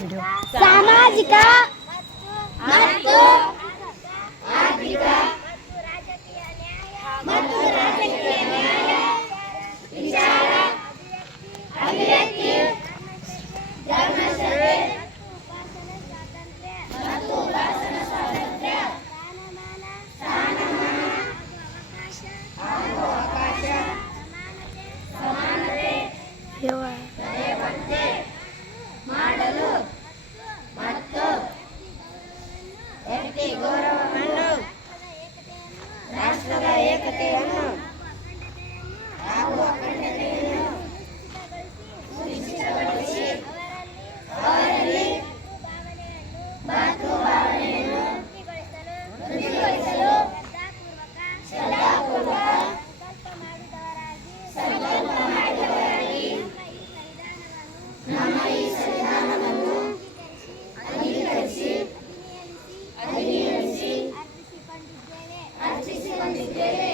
ಸಾಮಾಜಿಕ ಮತ್ತು ಆರ್ಥಿಕ ಮತ್ತು ರಾಜಕೀಯ ನ್ಯಾಯ ವಿಚಾರ ಅಭಿವ್ಯಕ್ತಿ ಧರ್ಮಸಭೆ ಮತ್ತು ಉಪಾಸನಾ ಸ್ವಾತಂತ್ರ್ಯ ಸ್ಥಾನಮಾನ ಹಾಗೂ ಅವಕಾಶ ಸಮಾನತೆ ದಯವಂತೆ ಮಾಡಲು ಮತ್ತು ವ್ಯಕ್ತಿ ಗೌರವವನ್ನು ರಾಷ್ಟ್ರದ ಏಕತೆಯನ್ನು ಹಾಗೂ ಅಖಂಡತೆಯನ್ನು ಸುನಿಶ್ಚಿತಗೊಳಿಸಿ ಅವರಲ್ಲಿ ಭಾವನೆಯನ್ನು ವೃದ್ಧಿಗೊಳಿಸಲು ಶ್ರದ್ಧಾಪೂರ್ವಕ ಸಂಕಲ್ಪ ಮಾಡಿದವರಾಗಿ ನಮ್ಮ ಈ ಸಂವಿಧಾನವನ್ನು ಅಂಗೀಕರಿಸಿ ಅರ್ಪಿಸಿಕೊಂಡಿದ್ದೇವೆ.